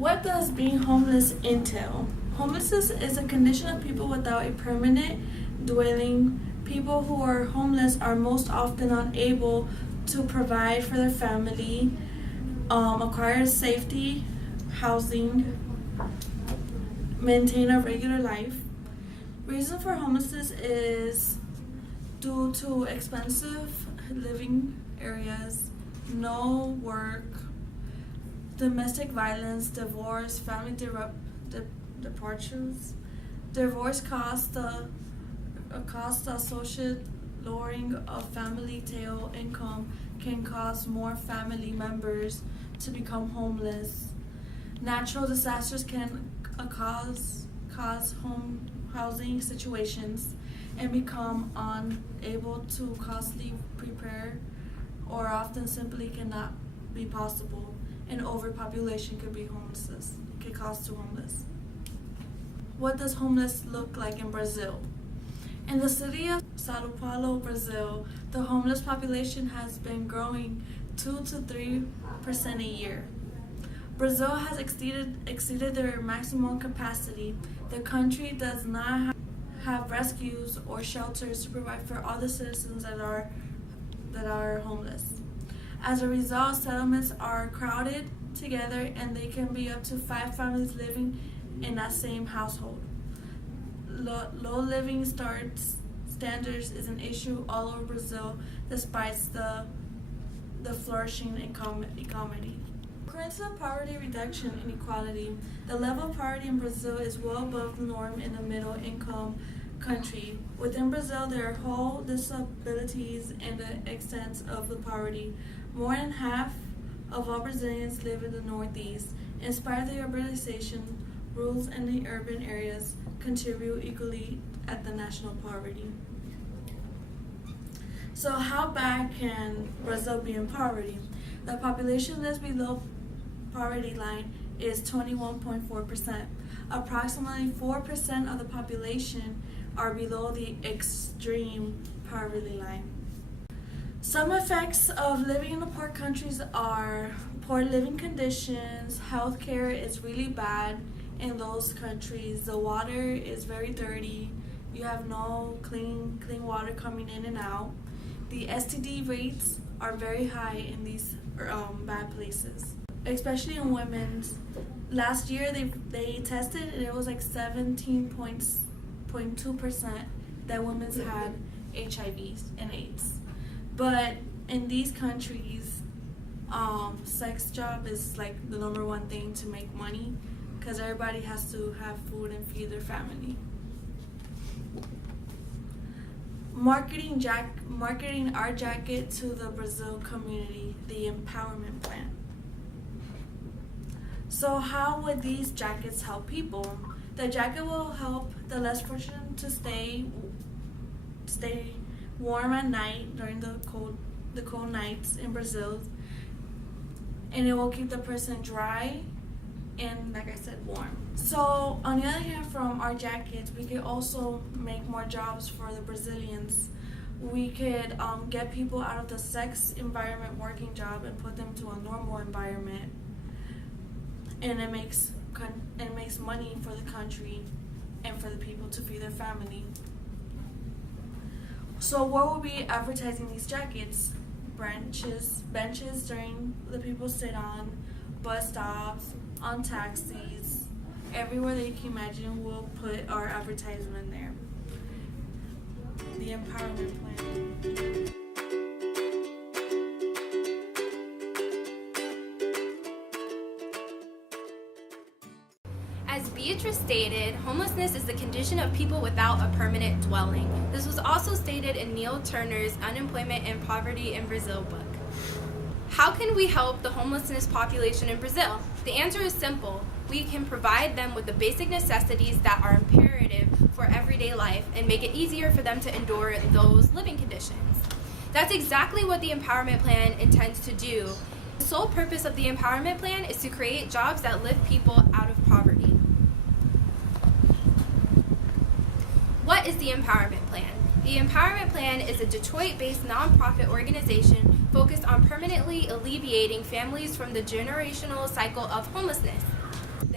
What does being homeless entail? Homelessness is a condition of people without a permanent dwelling. People who are homeless are most often unable to provide for their family, acquire safety, housing, maintain a regular life. Reason for homelessness is due to expensive living areas, no work, domestic violence, divorce, family departures. Divorce costs associated lowering of family tail income can cause more family members to become homeless. Natural disasters can cause housing situations and become unable to costly prepare or often simply cannot be possible. And overpopulation could cause to homeless. What does homeless look like in Brazil? In the city of Sao Paulo, Brazil, the homeless population has been growing 2 to 3% a year. Brazil has exceeded their maximum capacity. The country does not have rescues or shelters to provide for all the citizens that are homeless. As a result, settlements are crowded together and they can be up to 5 families living in that same household. Low living standards is an issue all over Brazil despite the flourishing economy. According to the poverty reduction inequality, the level of poverty in Brazil is well above the norm in a middle income country. Within Brazil, there are whole disabilities and the extent of the poverty. More than half of all Brazilians live in the Northeast. In spite of the urbanization, rules in the urban areas contribute equally at the national poverty. So how bad can Brazil be in poverty? The population lives below poverty line is 21.4%. Approximately 4% of the population are below the extreme poverty line. Some effects of living in the poor countries are poor living conditions. Healthcare is really bad in those countries. The water is very dirty. You have no clean water coming in and out. The STD rates are very high in these bad places, especially in women's. Last year they tested and it was like 17.2% that women had HIV and AIDS. But in these countries, sex job is like the number one thing to make money because everybody has to have food and feed their family. Marketing our jacket to the Brazil community, the empowerment plan. So how would these jackets help people? The jacket will help the less fortunate to stay warm at night during the cold nights in Brazil, and it will keep the person dry and, like I said, warm. So on the other hand, from our jackets, we could also make more jobs for the Brazilians. We could get people out of the sex environment working job and put them to a normal environment, and it makes money for the country and for the people to feed their family. So where will we be advertising these jackets? Benches during the people sit on, bus stops, on taxis, everywhere that you can imagine, we'll put our advertisement there. The empowerment plan. As Beatrice stated, homelessness is the condition of people without a permanent dwelling. This was also stated in Neil Turner's Unemployment and Poverty in Brazil book. How can we help the homelessness population in Brazil? The answer is simple. We can provide them with the basic necessities that are imperative for everyday life and make it easier for them to endure those living conditions. That's exactly what the Empowerment Plan intends to do. The sole purpose of the Empowerment Plan is to create jobs that lift people out of poverty. What is the Empowerment Plan? The Empowerment Plan is a Detroit-based nonprofit organization focused on permanently alleviating families from the generational cycle of homelessness.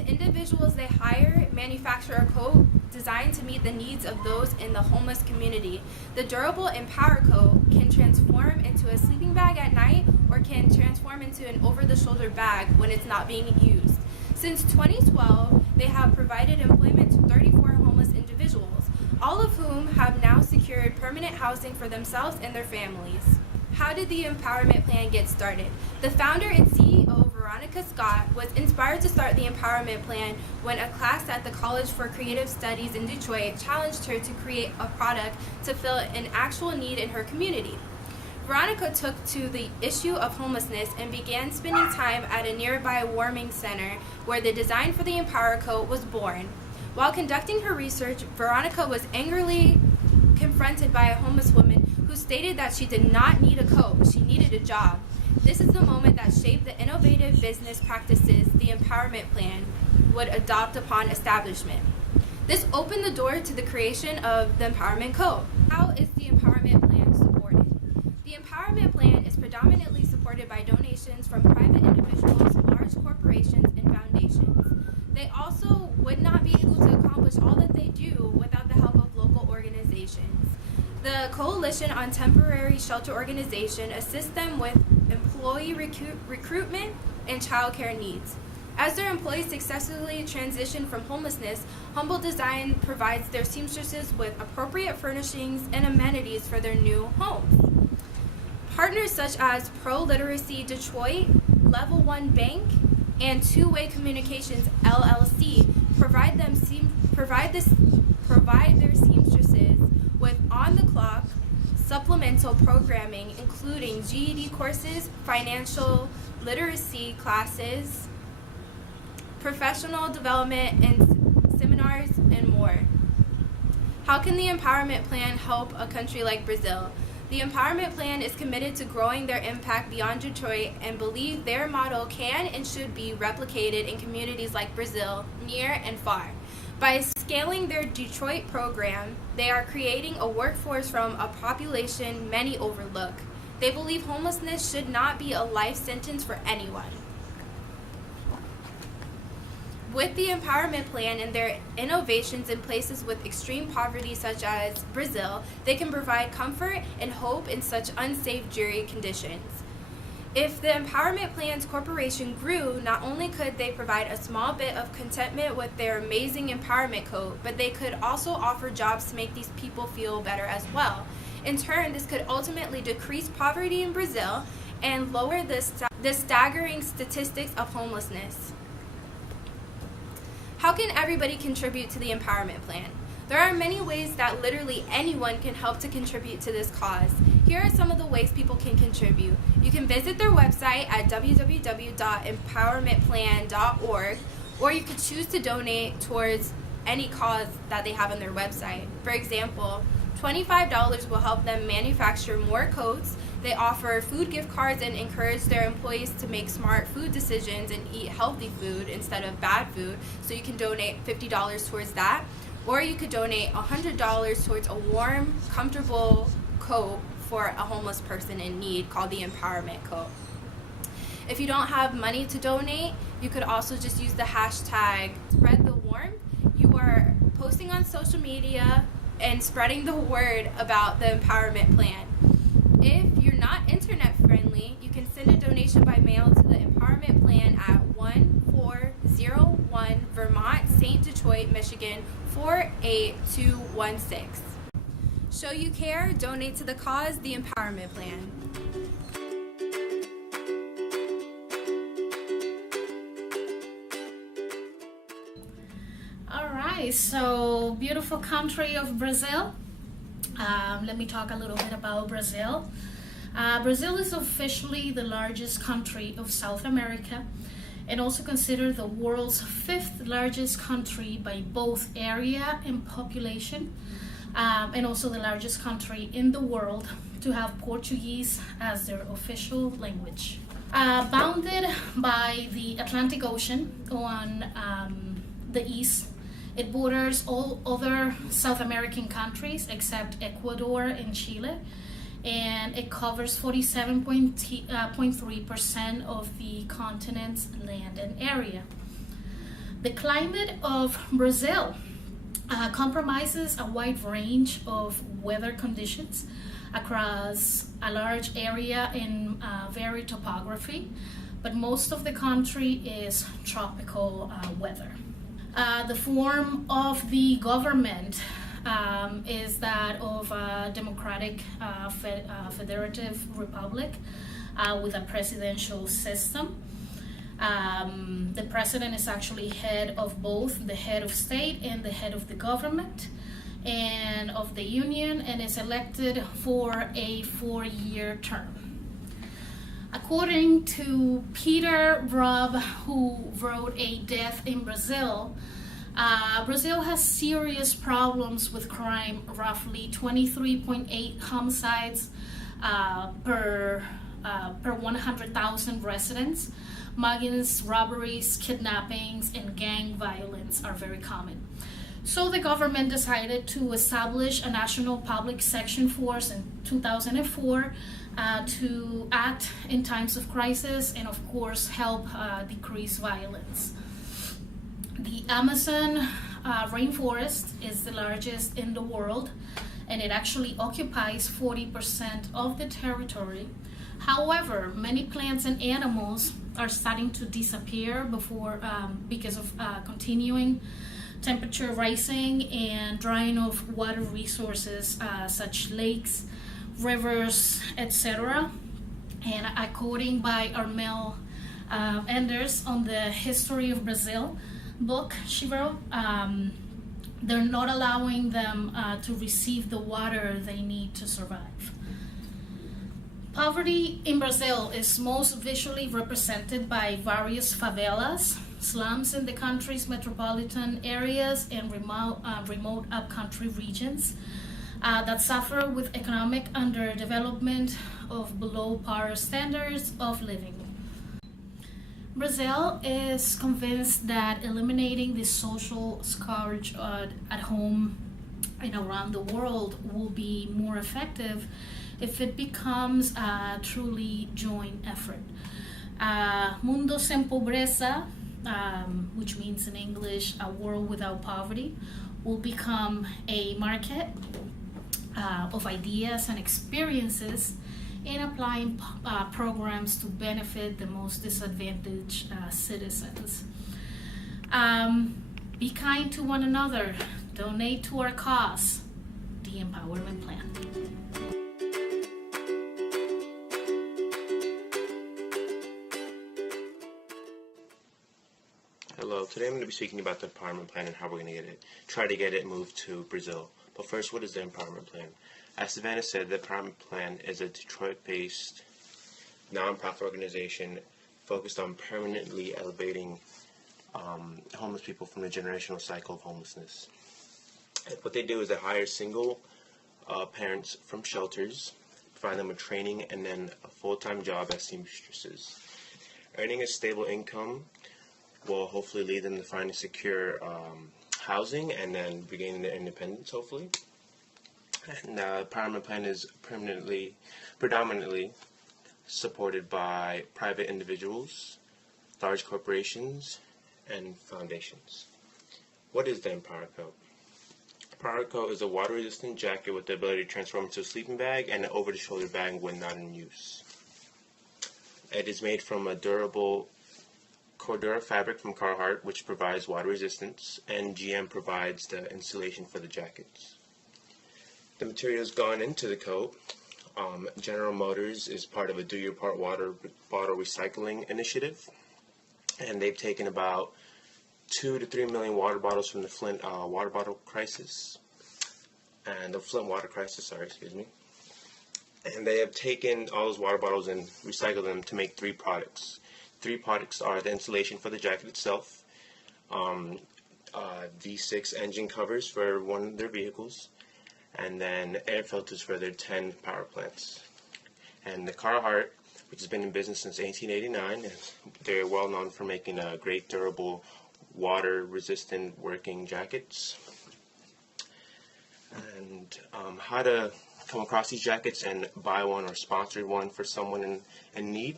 The individuals they hire manufacture a coat designed to meet the needs of those in the homeless community. The durable Empower coat can transform into a sleeping bag at night or can transform into an over-the-shoulder bag when it's not being used. Since 2012, they have provided employment to 34 homeless individuals, all of whom have now secured permanent housing for themselves and their families. How did the Empowerment Plan get started? The founder and CEO, Veronica Scott, was inspired to start the Empowerment Plan when a class at the College for Creative Studies in Detroit challenged her to create a product to fill an actual need in her community. Veronica took to the issue of homelessness and began spending time at a nearby warming center where the design for the Empower coat was born. While conducting her research, Veronica was angrily confronted by a homeless woman who stated that she did not need a coat, she needed a job. This is the moment that shaped the innovative business practices the Empowerment Plan would adopt upon establishment. This opened the door to the creation of the Empowerment Coat. How is the Empowerment Plan supported? The Empowerment Plan is predominantly supported by donations from private individuals, large corporations, and foundations. They also would not be able to accomplish all that they do without the help of local organizations. The Coalition on Temporary Shelter Organization assists them with employee recruitment and child care needs. As their employees successfully transition from homelessness, Humble Design provides their seamstresses with appropriate furnishings and amenities for their new homes. Partners such as Pro Literacy Detroit, Level 1 Bank, and Two-Way Communications LLC provide their seamstresses with on-the-clock supplemental programming, including GED courses, financial literacy classes, professional development and seminars, and more. How can the Empowerment Plan help a country like Brazil? The Empowerment Plan is committed to growing their impact beyond Detroit and believe their model can and should be replicated in communities like Brazil, near and far. By scaling their Detroit program, they are creating a workforce from a population many overlook. They believe homelessness should not be a life sentence for anyone. With the Empowerment Plan and their innovations in places with extreme poverty such as Brazil, they can provide comfort and hope in such unsafe, dreary conditions. If the Empowerment Plan's corporation grew, not only could they provide a small bit of contentment with their amazing empowerment coat, but they could also offer jobs to make these people feel better as well. In turn, this could ultimately decrease poverty in Brazil and lower the staggering statistics of homelessness. How can everybody contribute to the Empowerment Plan? There are many ways that literally anyone can help to contribute to this cause. Here are some of the ways people can contribute. You can visit their website at www.empowermentplan.org, or you could choose to donate towards any cause that they have on their website. For example, $25 will help them manufacture more coats. They offer food gift cards and encourage their employees to make smart food decisions and eat healthy food instead of bad food, so you can donate $50 towards that. Or you could donate $100 towards a warm, comfortable coat for a homeless person in need called the Empowerment Coat. If you don't have money to donate, you could also just use the hashtag #SpreadTheWarmth. You are posting on social media and spreading the word about the Empowerment Plan. If you're not internet friendly, you can send a donation by mail to the Empowerment Plan at 1401 Vermont, St. Detroit, Michigan 48216. Show you care, donate to the cause, the Empowerment Plan. All right, so beautiful country of Brazil. Let me talk a little bit about Brazil. Brazil is officially the largest country of South America and also considered the world's 5th largest country by both area and population, and also the largest country in the world to have Portuguese as their official language. Bounded by the Atlantic Ocean on the east, it borders all other South American countries except Ecuador and Chile, and it covers 47.3% of the continent's land and area. The climate of Brazil compromises a wide range of weather conditions across a large area in varied topography, but most of the country is tropical weather. The form of the government is that of a democratic federative republic with a presidential system. The president is actually head of both the head of state and the head of the government and of the union, and is elected for a 4-year term. According to Peter Robb, who wrote A Death in Brazil, Brazil has serious problems with crime, roughly 23.8 homicides per 100,000 residents. Muggings, robberies, kidnappings, and gang violence are very common. So the government decided to establish a national public section force in 2004 to act in times of crisis and, of course, help decrease violence. The Amazon rainforest is the largest in the world, and it actually occupies 40% of the territory. However, many plants and animals are starting to disappear because of continuing temperature rising and drying of water resources such lakes, rivers, etc. And according by Armel Enders on the History of Brazil book she wrote, they're not allowing them to receive the water they need to survive. Poverty in Brazil is most visually represented by various favelas, slums in the country's metropolitan areas and remote upcountry regions that suffer with economic underdevelopment of below par standards of living. Brazil is convinced that eliminating the social scourge at home and around the world will be more effective if it becomes a truly joint effort. Mundo Sem Pobreza, which means in English, a world without poverty, will become a market of ideas and experiences in applying programs to benefit the most disadvantaged citizens. Be kind to one another, donate to our cause, the Empowerment Plan. Hello, today I'm going to be speaking about the Empowerment Plan and how we're going to try to get it moved to Brazil. But first, what is the Empowerment Plan? As Savannah said, the Empowerment Plan is a Detroit-based nonprofit organization focused on permanently elevating homeless people from the generational cycle of homelessness. And what they do is they hire single parents from shelters, provide them with training, and then a full-time job as seamstresses. Earning a stable income will hopefully lead them to find a secure housing and then regaining their independence, hopefully. And the Empowerment Plan is predominantly supported by private individuals, large corporations, and foundations. What is the Empower Coat? Empower Coat is a water-resistant jacket with the ability to transform into a sleeping bag and an over-the-shoulder bag when not in use. It is made from a durable Cordura fabric from Carhartt, which provides water resistance, and GM provides the insulation for the jackets. The materials gone into the coat, General Motors is part of a Do Your Part water bottle recycling initiative, and they've taken about 2 to 3 million water bottles from the Flint water bottle crisis, and the Flint water crisis, and they have taken all those water bottles and recycled them to make 3 products. 3 products are the insulation for the jacket itself, V6 engine covers for one of their vehicles, and then air filters for their 10 power plants. And the Carhartt, which has been in business since 1889, they're well known for making great durable water-resistant working jackets. And how to come across these jackets and buy one or sponsor one for someone in need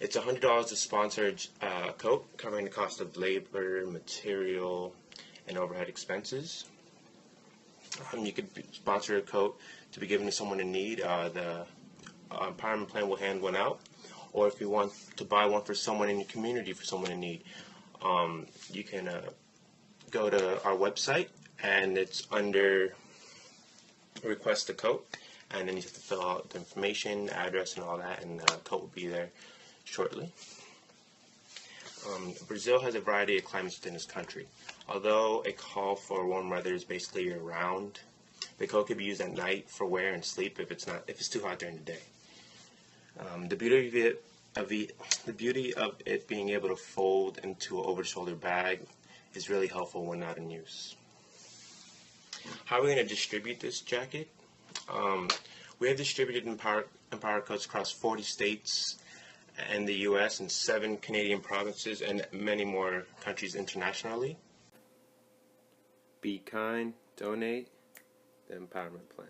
It's $100 to sponsor a coat, covering the cost of labor, material, and overhead expenses. You could sponsor a coat to be given to someone in need. The empowerment plan will hand one out. Or if you want to buy one for someone in your community, for someone in need, you can go to our website, and it's under request a coat, and then you have to fill out the information, address, and all that, and the coat will be there shortly. Brazil has a variety of climates within this country. Although a call for warm weather is basically year-round, the coat can be used at night for wear and sleep if it's too hot during the day. The beauty of it being able to fold into an over-the-shoulder bag is really helpful when not in use. How are we going to distribute this jacket? We have distributed Empower coats across 40 states in the U.S. and 7 Canadian provinces and many more countries internationally. Be kind, donate, the Empowerment Plan.